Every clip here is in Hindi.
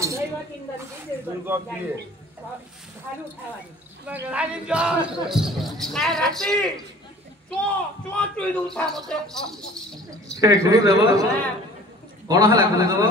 दुर्गा किए गुरुदेव कौन है गुरुदेव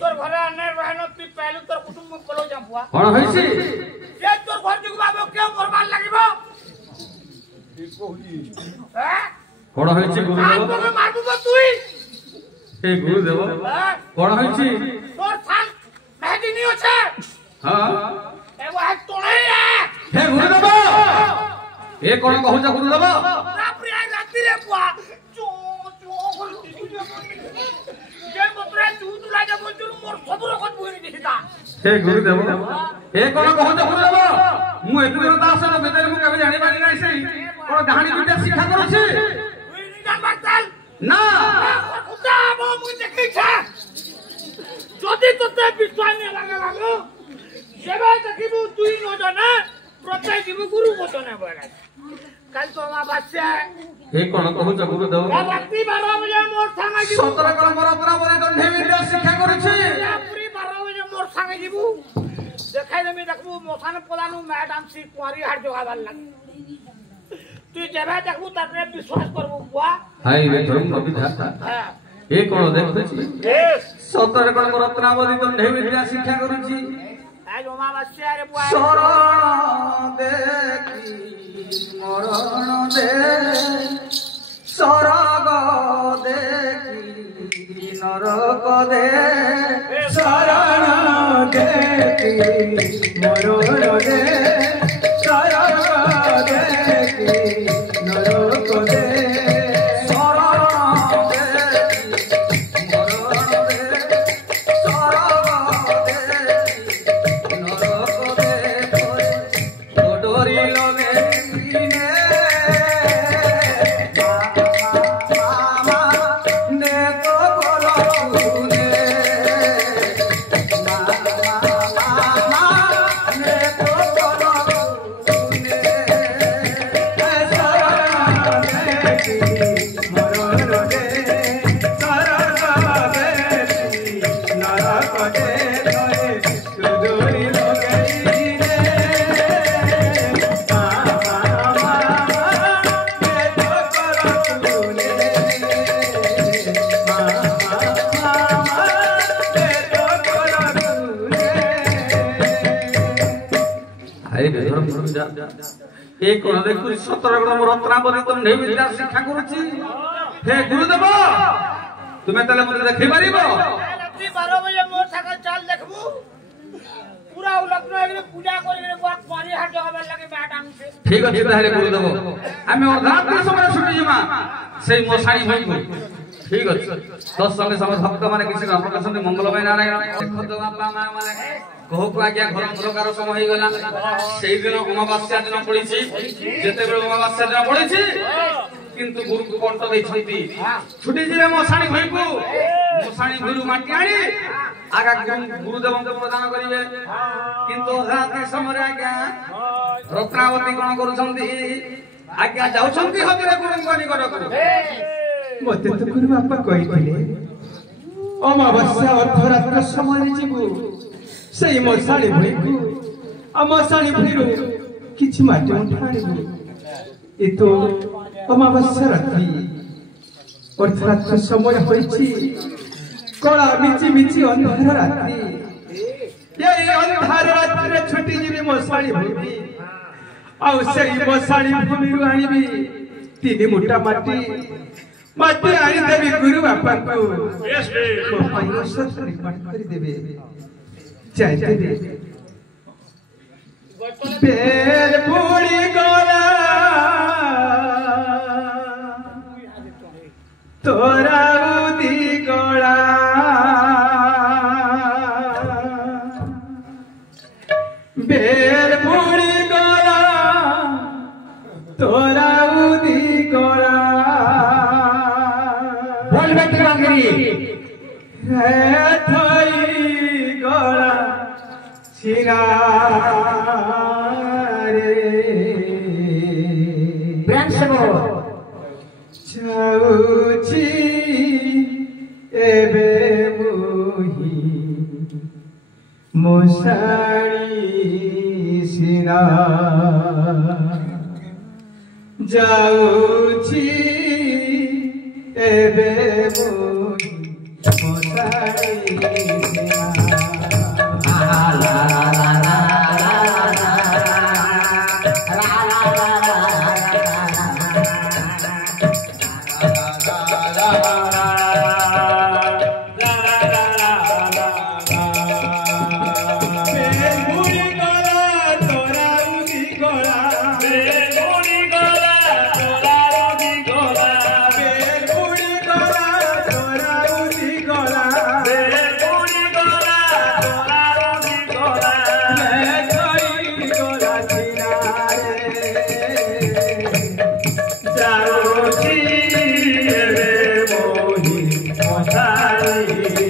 तोर घरे आने रहनो तू पहले तोर कुटुंब कलो जाबुआ कौन होइसी ये तोर घर जुग बाबू क्यों करबार लागिबो ठीक होई कौन होइसी गुरुदेव मारबो मारबो तुई ए गुरुदेव कौन होइसी तोर थान मेहदी नहीं होछे हां एगो हाथ तोड़े हे गुरुदेव ए कौन कहू जा गुरुदेव रात्रि रात्रि रे बुआ चो चो जे मतरे तू तुला जे बोलू मोर सब रखत बुई दिखता हे गुरुदेव ए कौन कहू जा गुरुदेव मु एकुन दास न बेदर मु कबे जानि पानी नै सही कोन कहानी विद्या शिक्षा करूछि तुई निजान बातल ना खुदा मो मु देखै छ যদি তোতে বিশ্বাস না লাগো সেবা দেখিবু তুই ন জানা প্রত্যেক জীব গুরু বচনে বলে কাল তো মা বাচ্চা हे कोन कहू जा गुरुदेव রাত্রি 12 বজে মোর সঙ্গে জীবু 17 কলম রত্না বলে দণ্ডে বিদ্যা শিক্ষা করেছি রাত্রি 12 বজে মোর সঙ্গে জীবু দেখাই দেমি দেখবু মথান পলানু ম্যাডাম সি কুয়ারি হাট জগাবার লাগে তুই যেবা দেখবু তারপরে বিশ্বাস করবু বুয়া হাই রে ধর্ম বিধাতা হ্যাঁ ए कोन देखछि 17 कलम रत्ना बले दণ্ডे विद्या शिक्षा करेছি आज ओमा बाच्चा रे बुआ शरण देखी मरण दे सरग देखी नरक दे शरण देखी मरण दे शरण देखी नरक दे एक कोन देखु 17 कलम रत्ना बले दণ্ডे विद्या शिक्षा करूছি हे गुरुदेव तुमे तले मते देखि परिबो रात्रि 12 बजे मोर सका चाल देखबू पूरा लग्न एकरे पूजा करिके बुआ कुआरी हाट जगाबर लागे मैडम से ठीक अछि ताले गुरुदेव आमे अर्धात समय छुटी जमा सेई मोसाणी होइबो ठीक अछि तो संगे समय भक्त माने किसी नाम प्रकाशन मंगलमय नारायण देखो तो बापा मां माने कहो को आज्ञा घर प्रकार समय होई गला सेई दिन अमावास्या दिन पड़ीछि जेते बेल अमावास्या दिन पड़ीछि किंतु गुरु को कोन तो दैछंती छुटी जिवे मोसाणी होइबो मोसाणी गुरु माटी आनी आगा गुरुदेव को प्रदान करिवे किंतु रात समय आज्ञा रत्नावती कोन करूछंती आज्ञा जाउछंती हदिरे गुरु कोनी करक मते तो गुरु बापा कहिथिले अमावास्या अर्धरात्र समय जीवु सेई मसाणी भइकु मसाणी भइरु किछि माटी उठाणिबु ए तो अमावास्या रात्रि अर्धरात्र समय होइछि कला मिची मिची अंधार रात्रि ये अंधार रात्रि छुटी जीवी मसाणी भूमि आउ सेई मसाणी भूमि रु आनिबी 3 मुठा माटी माटी आनी देवी गुरु बापा को यस बे निर्माण कर देबे चाहते दे पेर पूरी गोला तोरा उदी गोला बेर पूरी गोला तोरा उदी गोला बोल बेटी रंगरी है थाई गोला छिरा रे ब्रांड से बोल जाऊची एबे मुही मोसाणी सिना जाऊची एबे मोसाणी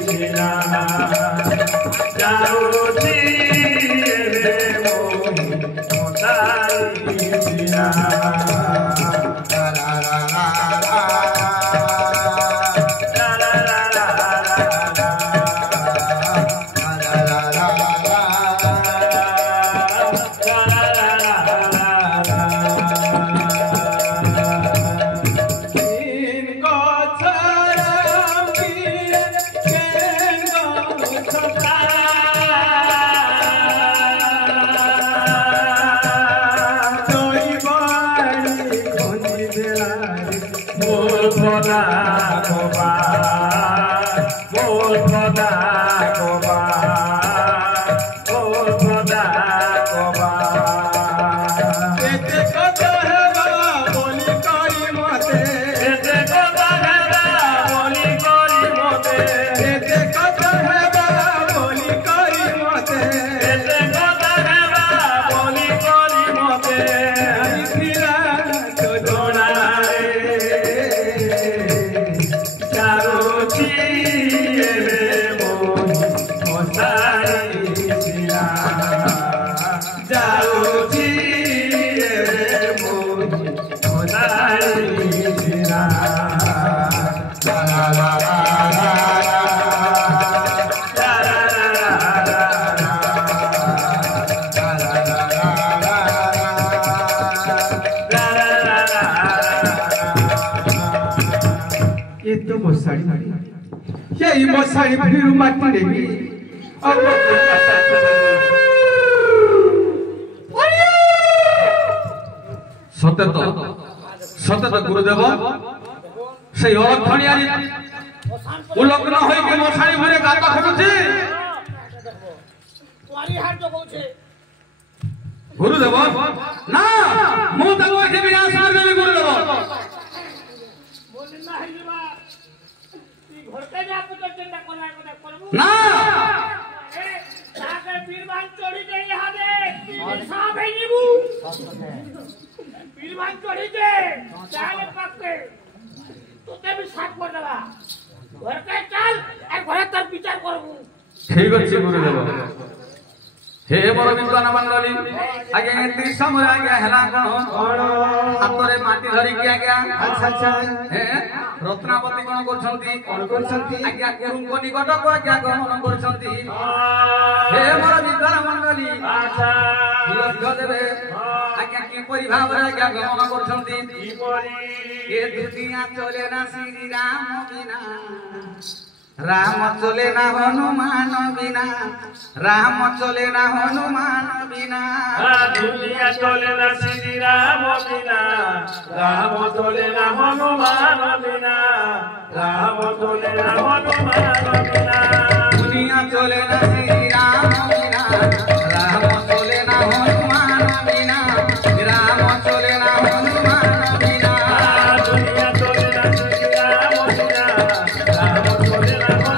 सिना मोसाणी फिरू माटी देवी सत्य तो गुरुदेव से अर्थणियारी उलग्न होई के मोसाणी भरे गात खटुछि गुरुदेव ना मु तको एठी विनाश कर देबी गुरुदेव बोलना है जीवा घरते जा पुत्र चिंता करना करबू ना ए सागर बीरबान चोरी दे यहां दे साहब है नीबू बीरबान चोरी दे चाले पक्के तोते भी साथ कर देबा घर के चल ए घरे तर विचार करबू ठीक अछि गुरुदेव हे बड़ विद्वान मंडली आगे एंत्री समय आगे हला कोन हातरे माटी धरि के आगे अच्छा अच्छा हे रत्नावती कोन करछंती आगे गुरुको निकट को आगे गमन करछंती हे बड़ विद्वान मंडली अच्छा लक्ष्य देबे आगे की परि भावरे आगे गमन करछंती की परि ए दुनिया चले ना श्री राम बिना राम चले ना हनुमान बिना राम चले ना हनुमान बिना दुनिया चले ना श्री राम बिना राम चले ना हनुमान बिना राम चले ना हनुमान बिना दुनिया चले ना श्री राम बिना राम चले ना हनुमान बिना राम चले ना हनुमान बिना दुनिया चले ना श्री राम बिना राम चले ना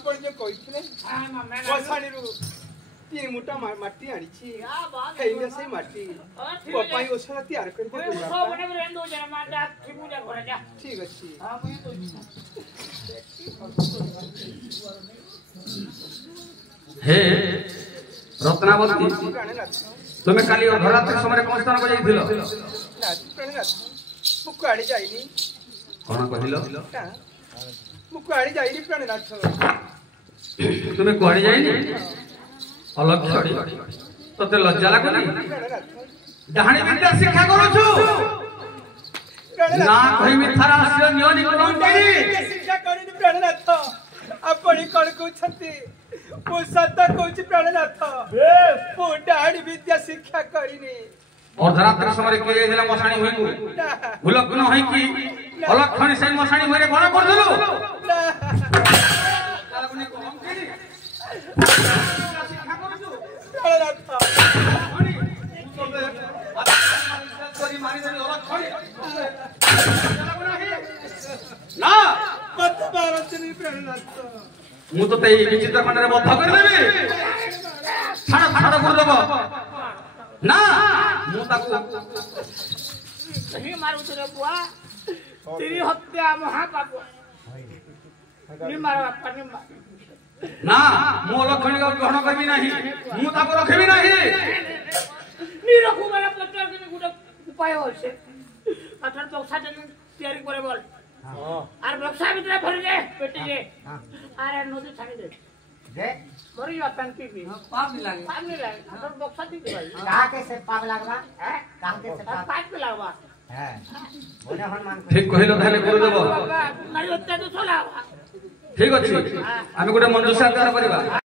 ଆପଣ ଯେ କହିଥିଲେ ମଶାଣିରୁ 3 ମୁଠା ମାଟି ଆଣିଛି ହେଇନା ସେଇ ମାଟି ମୋ ପାଇଁ ଓଷା ତିଆର କରିଦେବେ ଠିକ ଅଛି हे रत्नावती तुम्हें काली अर्धरात्रि समय कौन स्थान को जाइथिल ମୁଁ କୁଆଡେ ଯାଇନି कौन कहिल ମୁଁ କୁଆଡେ ଯାଇନି ପ୍ରାଣନାଥ तुम्हें कुआड़े जाइनी अलक्षणी तते लज्जा लागुनी डाहाणी विद्या शिक्षा करूछु ना कहि मिथ्यार आश्रय नियनि कलंकी शिक्षा करिनि प्राणनाथ अपनी कण कहते मो सत कहूँ प्राणनाथ मो डाहाणी विद्या शिक्षा करिनि अर्धरात्रि समय किए जाइला मशाणी होई को भुलग्न होई कि अलक्षणी से मशाणी होई रे गण करदलु लागुनी कलंकी शिक्षा करूछु प्राणनाथ ना मत बारतनी प्राणनाथ मु तो तेई विचित्र खंडरे बद्ध कर देबी छाड़ छाड़ कर देबो ना मु ताकू नहीं मारू तेरे बुआ तेरी हत्या महापाप नहीं मारो बापा नहीं मार ना मु अलक्षणी को ग्रहण करबी नाही मु ताको रखबी नाही नहीं रखू मेरा पत्थर के गुड उपाय होसे पत्थर बक्सा जन तैयारी करे बोल আর বক্সা ভিতরে ভরে দে পেটি দে আর নদী ছাড়ি দে দে ভরি যা টাঙ্কি भी पाप नहीं लगे और बक्सा दी दे भाई कहां के से पाप लागबा हैं कहां के से पाप पे लागबा हैं बोले हनुमान ठीक कहिलो ताले गुरुदेव नारी हत्या तो चलावा ठीक अछि आमे गोटे मंजूषा तैयार करबा